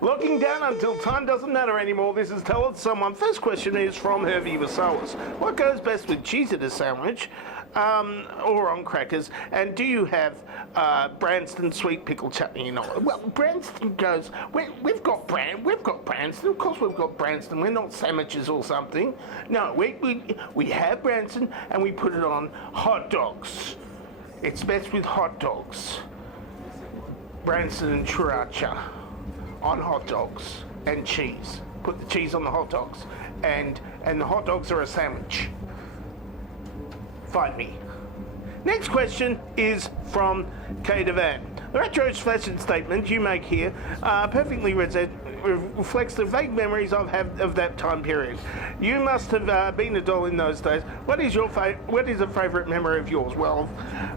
Looking down until time doesn't matter anymore. This is Tell It Someone. First question is from Hervey Vasalis. What goes best with cheese at a sandwich or on crackers? And do you have Branston sweet pickle chutney? You know, well, Branston goes. We've got Branston. Of course, we've got Branston. We're not sandwiches or something. No, we have Branston and we put it on hot dogs. It's best with hot dogs. Branston and sriracha on hot dogs and cheese. Put the cheese on the hot dogs, and the hot dogs are a sandwich. Fight me. Next question is from Kay Devan. The retro fashion statement you make here perfectly reflects the vague memories I've had of that time period. You must have been a doll in those days. What is a favourite memory of yours? Well,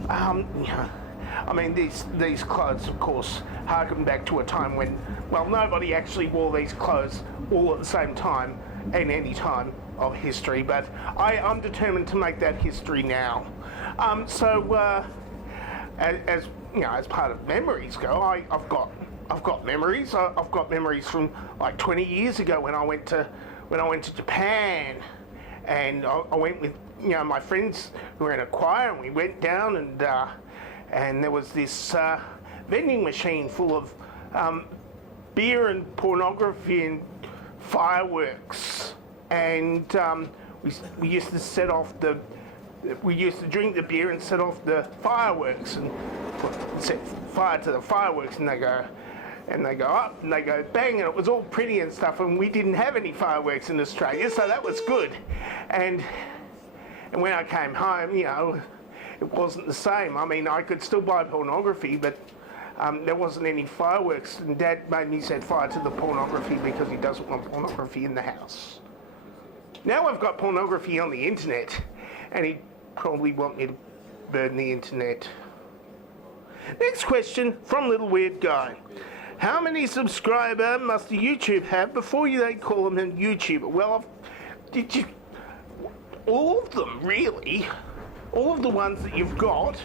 I mean, these clothes, of course, harken back to a time when, well, nobody actually wore these clothes all at the same time in any time of history, but I'm determined to make that history now. As you know, as part of memories go, I've got memories. I've got memories from like 20 years ago when I went to Japan, and I went with my friends who were in a choir, and we went down and there was this vending machine full of beer and pornography and fireworks, and we used to drink the beer and set off the fireworks and set fire to the fireworks, and they go up and they go bang, and it was all pretty and stuff, and we didn't have any fireworks in Australia, so that was good. And when I came home, it wasn't the same. I mean, I could still buy pornography, but there wasn't any fireworks, and Dad made me set fire to the pornography because he doesn't want pornography in the house. Now I've got pornography on the internet, and he'd probably want me to burn the internet. Next question from Little Weird Guy. How many subscribers must a YouTube have before they call him a YouTuber? Well, all of them, really. All of the ones that you've got,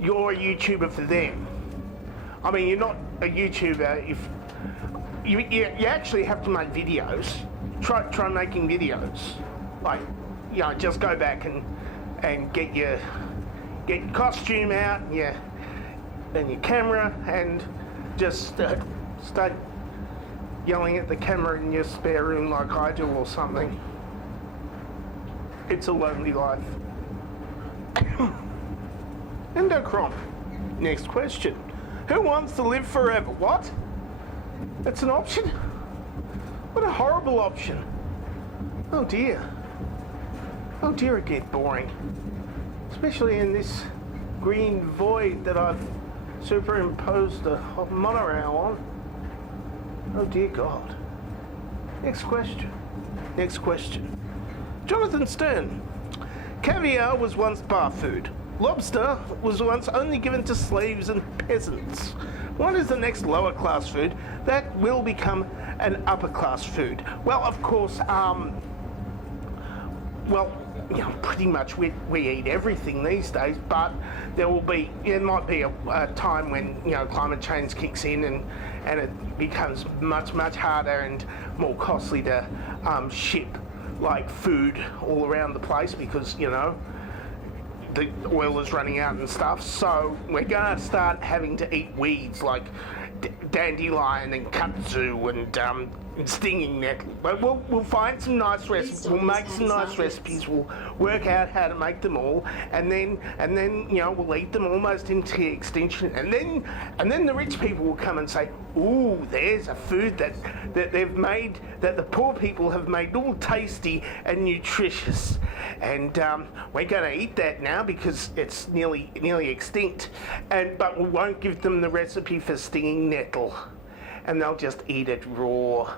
you're a YouTuber for them. I mean, you're not a YouTuber if you actually have to make videos. Try making videos. Like, just go back and get your costume out and your camera, and just start yelling at the camera in your spare room like I do or something. It's a lonely life. Endocron. Next question. Who wants to live forever? What? That's an option? What a horrible option. Oh dear. Oh dear, it gets boring. Especially in this green void that I've superimposed a monorail on. Oh dear God. Next question. Jonathan Stern. Caviar was once bar food. Lobster was once only given to slaves and peasants. What is the next lower class food that will become an upper class food? Well, of course, pretty much we eat everything these days, but there might be a time when climate change kicks in and it becomes much harder and more costly to ship like food all around the place because the oil is running out and stuff. So we're gonna start having to eat weeds like dandelion and kudzu and stinging nettle. But we'll find some nice recipes. We'll make some nice recipes. We'll work out how to make them all, and then we'll eat them almost into extinction. And then the rich people will come and say, "Ooh, there's a food that they've made, that the poor people have made all tasty and nutritious, and we're going to eat that now because it's nearly extinct. But we won't give them the recipe for stinging nettle, and they'll just eat it raw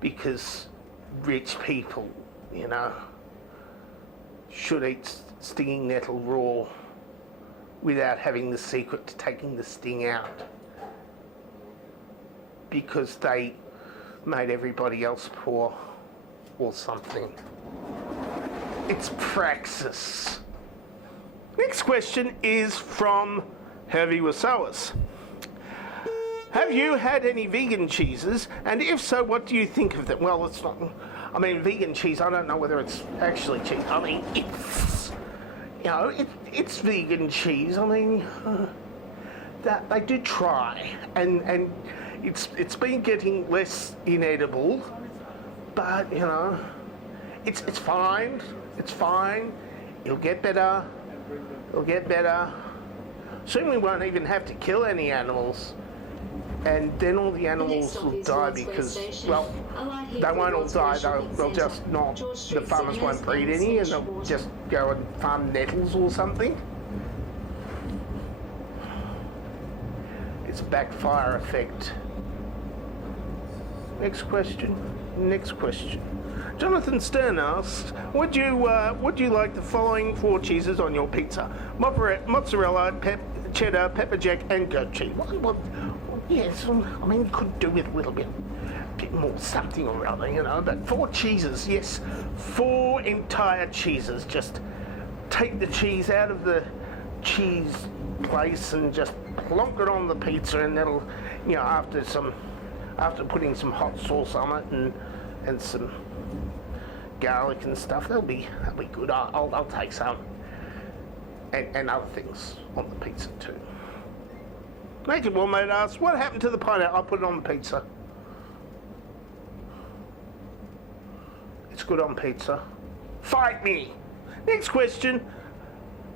because rich people, should eat stinging nettle raw without having the secret to taking the sting out because they made everybody else poor or something. It's praxis. Next question is from Hervey Wasawas. Have you had any vegan cheeses? And if so, what do you think of them? Well, it's not... I mean, vegan cheese, I don't know whether it's actually cheese. I mean, it's... You know, it's vegan cheese. I mean, that they do try. And it's been getting less inedible. But, you know, it's fine. It's fine. It'll get better. It'll get better. Soon we won't even have to kill any animals. And then all the animals will die because, well, they won't all die, they'll just not, the farmers won't breed any and they'll just go and farm nettles or something. It's backfire effect. Next question. Jonathan Stern asks, would you like the following 4 cheeses on your pizza? Mozzarella, cheddar, pepper jack, and goat cheese. What? Yes, I mean, you could do with a little bit more something or other, you know, but 4 cheeses, yes. 4 entire cheeses. Just take the cheese out of the cheese place and just plonk it on the pizza, and that'll, you know, after putting some hot sauce on it and some garlic and stuff, that'll be good. I'll take some. And other things on the pizza too. Naked Woolmate asks, what happened to the pineapple? I put it on the pizza. It's good on pizza. Fight me! Next question.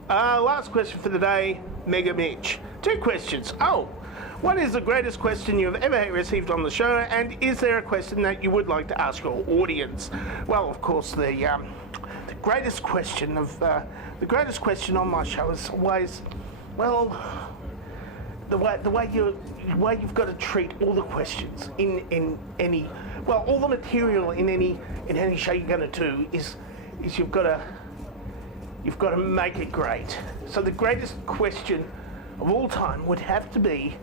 Last question for the day, Mega Mitch. 2 questions. Oh, what is the greatest question you've ever received on the show, and is there a question that you would like to ask your audience? Well, of course, the greatest question on my show is always, well, the way you've got to treat all the questions in any, well, all the material in any show you're going to do is you've got to make it great. So the greatest question of all time would have to be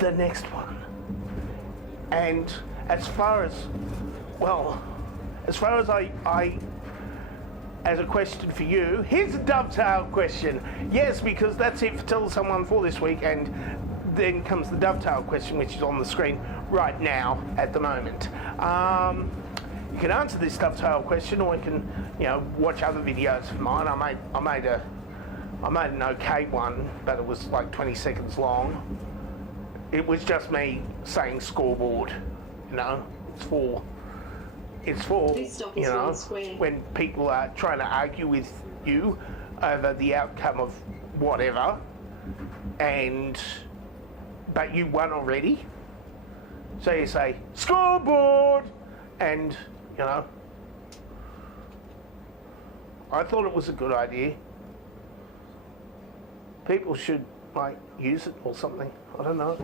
the next one. And as far as I as a question for you, here's a dovetail question. Yes, because that's it for Tell Someone for this week, and then comes the dovetail question, which is on the screen right now at the moment. You can answer this dovetail question, or you can, you know, watch other videos of mine. I made an okay one, but it was like 20 seconds long. It was just me saying scoreboard, you know. It's for you know, when people are trying to argue with you over the outcome of whatever, but you won already. So you say scoreboard, and you know, I thought it was a good idea. People should like use it or something. I don't know.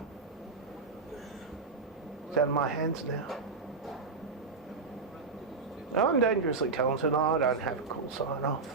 It's out of my hands now. I'm dangerously talented. I don't have a cool sign off.